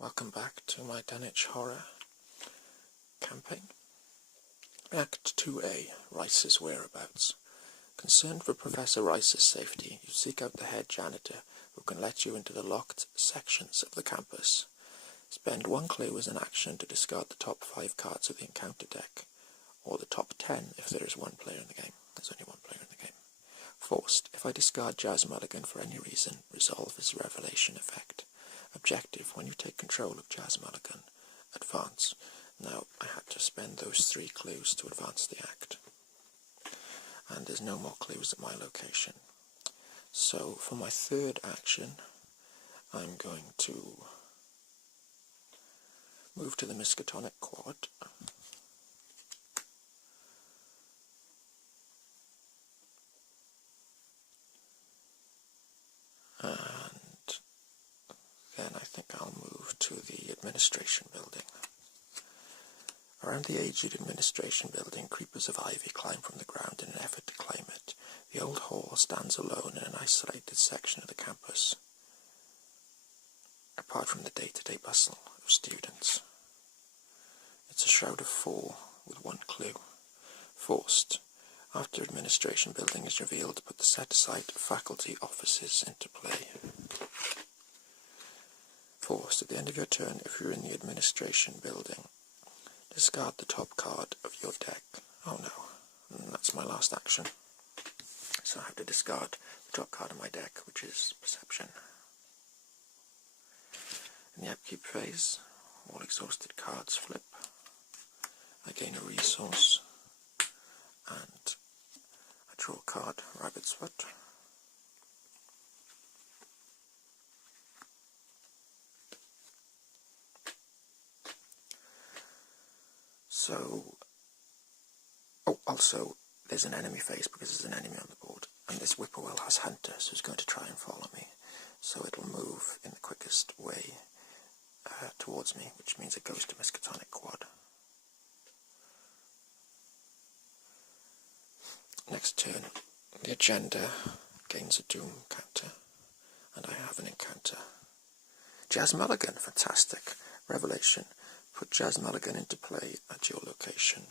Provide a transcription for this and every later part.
Welcome back to my Dunwich horror campaign. Act 2A, Rice's whereabouts. Concerned for Professor Rice's safety, you seek out the head janitor who can let you into the locked sections of the campus. Spend one clue as an action to discard the top 5 cards of the encounter deck, or the top 10 if there is one player in the game. There's only one player in the game. Forced, if I discard Jazz Mulligan for any reason, resolve as revelation effect. Objective, when you take control of Jazz Mulligan, advance. Now, I had to spend those 3 clues to advance the act. And there's no more clues at my location. So, for my third action, I'm going to move to the Miskatonic Quad. And then I think I'll move to the administration building. Around the aged administration building, creepers of ivy climb from the ground in an effort to claim it. The old hall stands alone in an isolated section of the campus, apart from the day-to-day bustle of students. It's a shroud of 4 with 1 clue. Forced. After administration building is revealed, put the set-aside faculty offices into play. Forced. At the end of your turn, if you're in the administration building, discard the top card of your deck. Oh no, and that's my last action. So I have to discard the top card of my deck, which is Perception. In the upkeep phase, all exhausted cards flip. I gain a resource, and I draw a card, Rabbit's Foot. So, also, there's an enemy phase because there's an enemy on the board, and this whippoorwill has Hunter, so it's going to try and follow me. So it'll move in the quickest way towards me, which means it goes to Miskatonic Quad. Next turn, the agenda gains a Doom counter, and I have an encounter. Jazz Mulligan, fantastic. Revelation. Put Jazz Mulligan into play at your location.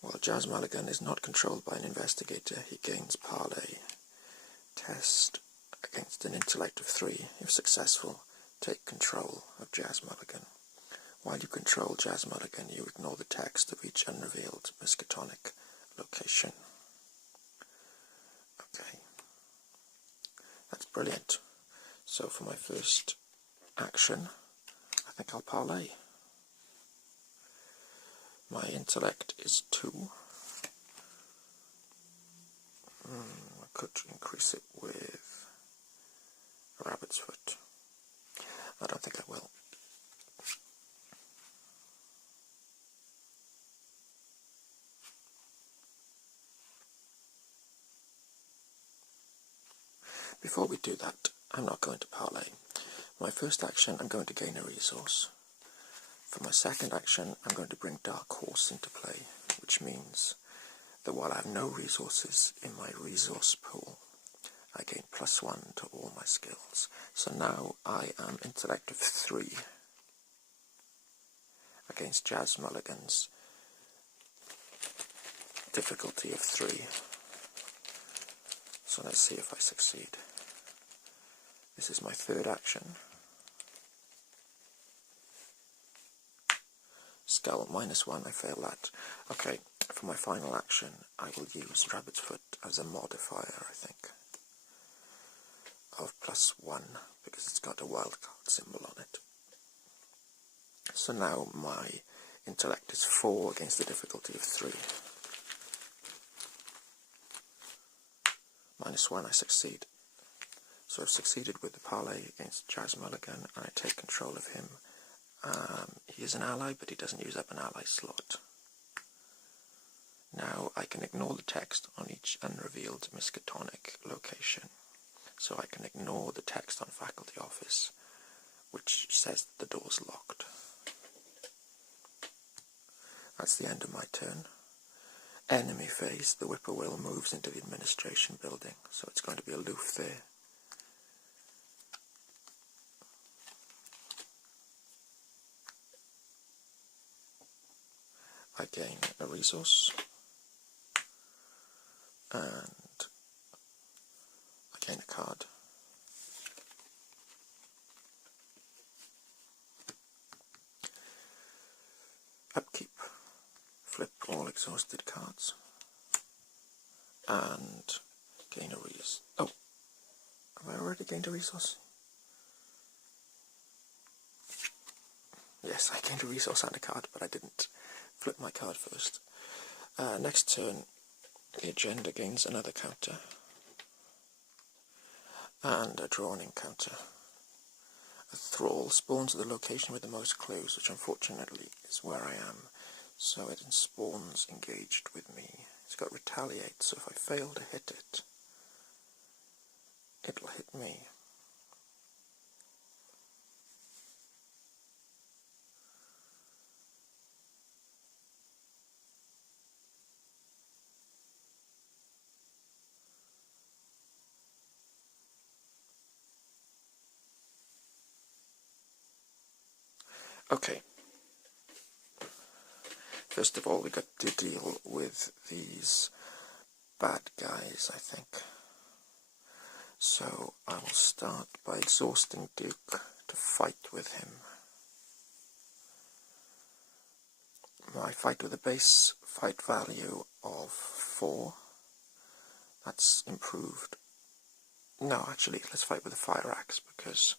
While Jazz Mulligan is not controlled by an investigator, he gains Parlay. Test against an intellect of 3. If successful, take control of Jazz Mulligan. While you control Jazz Mulligan, you ignore the text of each unrevealed Miskatonic location. Okay. That's brilliant. So for my first action, I think I'll parlay. My intellect is 2. I could increase it with a Rabbit's Foot. I don't think I will. Before we do that, I'm not going to parlay. My first action, I'm going to gain a resource. For my second action, I'm going to bring Dark Horse into play, which means that while I have no resources in my resource pool, I gain +1 to all my skills. So now I am intellect of 3 against Jazz Mulligan's difficulty of 3. So let's see if I succeed. This is my third action. Skull, -1, I fail that. Okay, for my final action, I will use Rabbit's Foot as a modifier, I think, of +1, because it's got a wildcard symbol on it. So now my intellect is 4 against the difficulty of 3. -1, I succeed. So I've succeeded with the parlay against Jazz Mulligan, and I take control of him. He is an ally, but he doesn't use up an ally slot. Now I can ignore the text on each unrevealed Miskatonic location. So I can ignore the text on faculty office, which says that the door's locked. That's the end of my turn. Enemy phase, the whippoorwill moves into the administration building, so it's going to be aloof there. I gain a resource, and I gain a card. Upkeep. Flip all exhausted cards. And gain a resource. Oh, have I already gained a resource? Yes, I gained a resource and a card, but I didn't flip my card first. Next turn, the agenda gains another counter. And a draw an encounter. A thrall spawns at the location with the most clues, which unfortunately is where I am. So it spawns engaged with me. It's got retaliate, so if I fail to hit it, it'll hit me. Okay. First of all, we got to deal with these bad guys, I think. So I will start by exhausting Duke to fight with him. I fight with a base fight value of 4. That's improved. No, actually, let's fight with a fire axe, because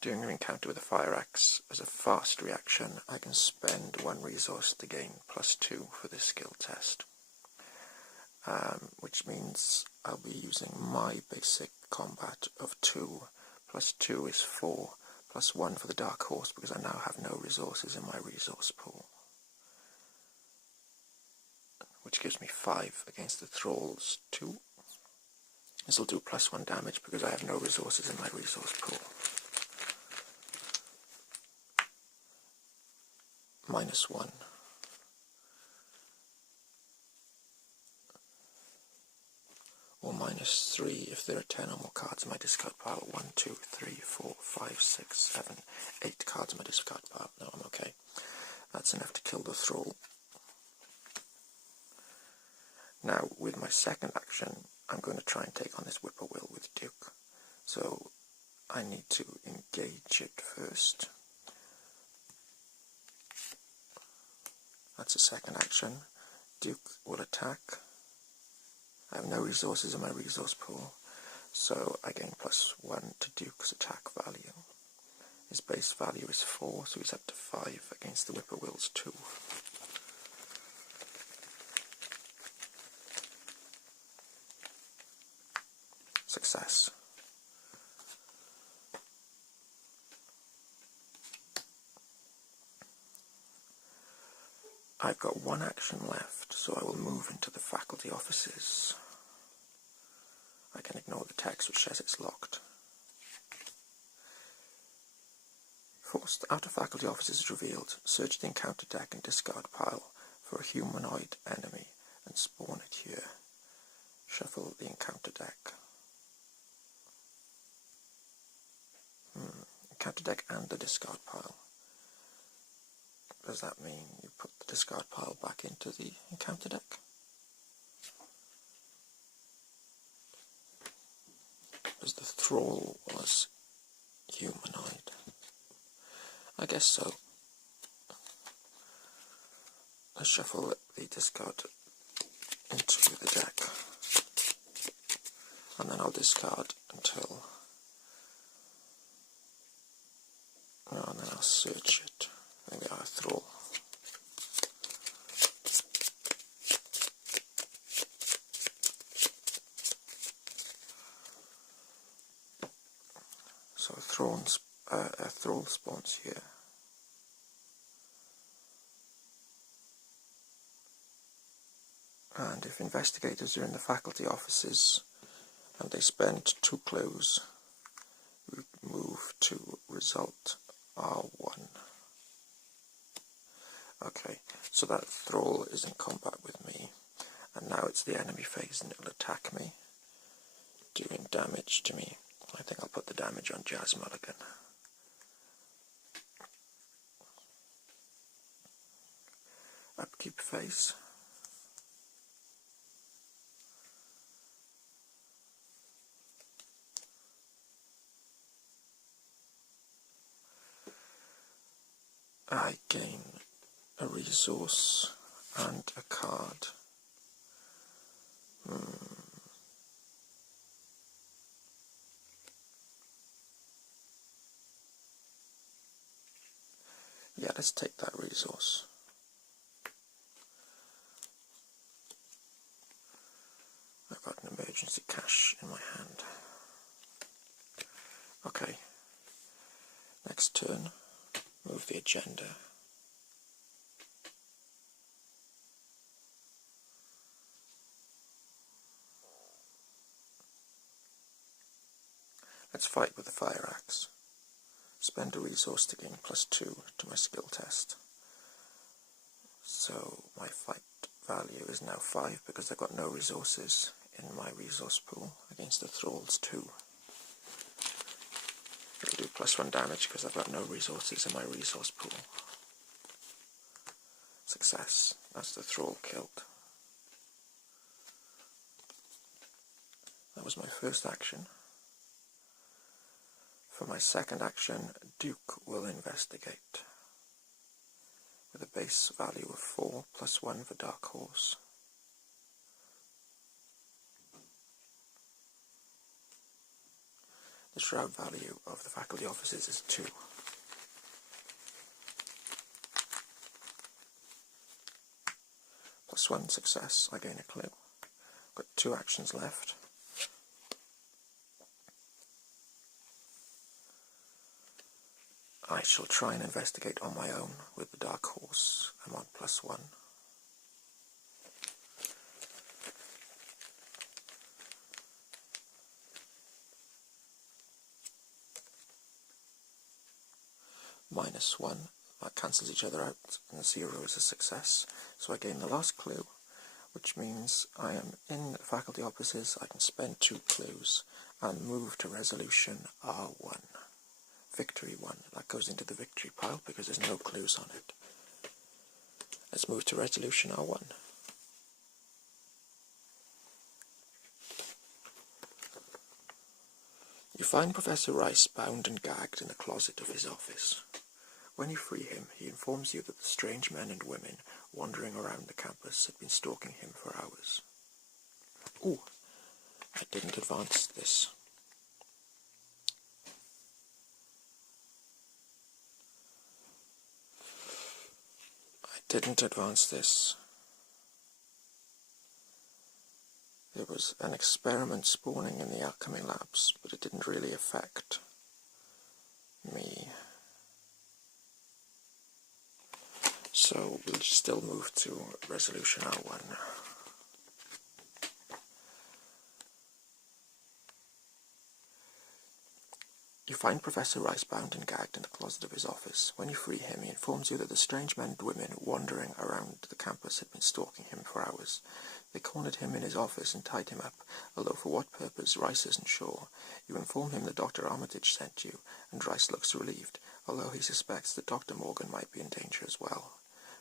during an encounter with a fire axe, as a fast reaction, I can spend 1 resource to gain +2 for this skill test. Which means I'll be using my basic combat of 2, +2 is 4, +1 for the Dark Horse, because I now have no resources in my resource pool. Which gives me 5 against the Thralls 2. This will do +1 damage because I have no resources in my resource pool. -1. Or -3 if there are 10 or more cards in my discard pile. 1, 2, 3, 4, 5, 6, 7, 8 cards in my discard pile. No, I'm okay. That's enough to kill the Thrall. Now, with my second action, I'm going to try and take on this Whippoorwill with Duke. So, I need to engage it first. That's a second action. Duke will attack. I have no resources in my resource pool, so I gain +1 to Duke's attack value. His base value is 4, so he's up to 5 against the Whippoorwill's 2. Success. I've got 1 action left, so I will move into the faculty offices. I can ignore the text which says it's locked. Forced out of faculty offices is revealed. Search the encounter deck and discard pile for a humanoid enemy and spawn it here. Shuffle the encounter deck. Encounter deck and the discard pile. Does that mean you put the discard pile back into the encounter deck? Because the Thrall was humanoid. I guess so. Let's shuffle the discard into the deck. And then I'll discard until... and then I'll search it. There we are, Thrall. So a Thrall spawns here. And if investigators are in the faculty offices and they spend 2 clues, we move to result R1. Okay, so that Thrall is in combat with me, and now it's the enemy phase and it'll attack me, doing damage to me. I think I'll put the damage on Jazz Mulligan. upkeep phase. I gain a resource and a card. Yeah, let's take that resource. I've got an emergency cash in my hand. Okay, next turn, move the agenda. Let's fight with the fire axe. Spend a resource to gain +2 to my skill test. So my fight value is now 5 because I've got no resources in my resource pool against the Thrall's 2. It'll do +1 damage because I've got no resources in my resource pool. Success. That's the Thrall killed. That was my first action. For my second action, Duke will investigate. With a base value of 4, +1 for Dark Horse. The shroud value of the faculty offices is 2. +1 success, I gain a clue. Got 2 actions left. I shall try and investigate on my own with the Dark Horse. I'm on +1. -1, that cancels each other out, and 0 is a success. So I gain the last clue, which means I am in faculty offices. I can spend 2 clues and move to resolution R1. Victory 1, that goes into the victory pile because there's no clues on it. Let's move to resolution R1. You find Professor Rice bound and gagged in the closet of his office. When you free him, he informs you that the strange men and women wandering around the campus had been stalking him for hours. Ooh, I didn't advance this. There was an experiment spawning in the alchemy labs, but it didn't really affect me. So we'll still move to resolution R1. You find Professor Rice bound and gagged in the closet of his office. When you free him, he informs you that the strange men and women wandering around the campus had been stalking him for hours. They cornered him in his office and tied him up, although for what purpose Rice isn't sure. You inform him that Dr. Armitage sent you, and Rice looks relieved, although he suspects that Dr. Morgan might be in danger as well.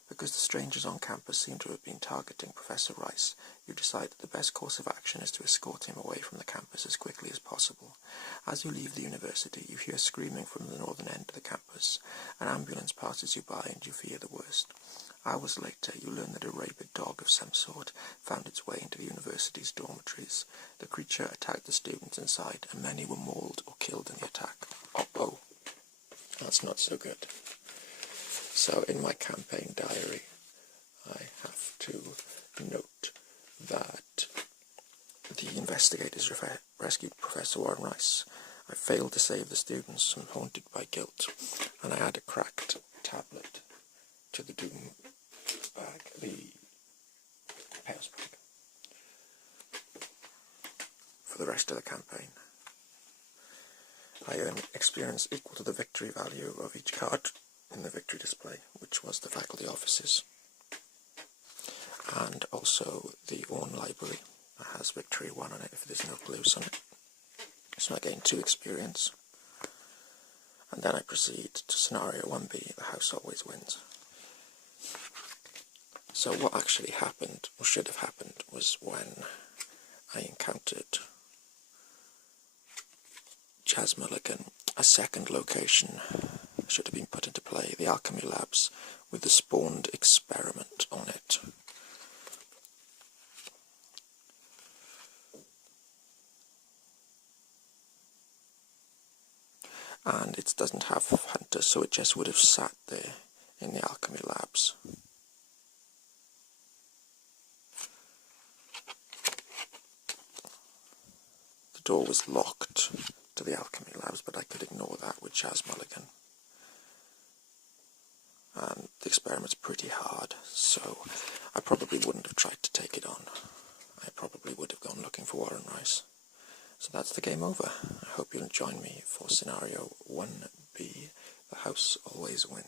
Because the strangers on campus seem to have been targeting Professor Rice, you decide that the best course of action is to escort him away from the campus as quickly as possible. As you leave the university, you hear screaming from the northern end of the campus. An ambulance passes you by and you fear the worst. Hours later, you learn that a rabid dog of some sort found its way into the university's dormitories. The creature attacked the students inside, and many were mauled or killed in the attack. Oh, that's not so good. So in my campaign diary, I have to note that the investigators rescued Professor Warren Rice. I failed to save the students from haunted by guilt, and I add a cracked tablet to the doom bag, the chaos bag, for the rest of the campaign. I earn experience equal to the victory value of each card in the victory display, which was the faculty offices, and also the Orne Library that has victory 1 on it if there's no clues on it. So I gain 2 experience, and then I proceed to scenario 1B, the house always wins. So what actually happened, or should have happened, was when I encountered Chas Mulligan, a second location should have been put into play, the Alchemy Labs, with the spawned experiment on it. And it doesn't have Hunter, so it just would have sat there in the Alchemy Labs. The door was locked to the Alchemy Labs, but I could ignore that with Chas Mulligan. And the experiment's pretty hard, so I probably wouldn't have tried to take it on. I probably would have gone looking for Warren Rice. So that's the game over. I hope you'll join me for scenario 1B, The House Always Wins.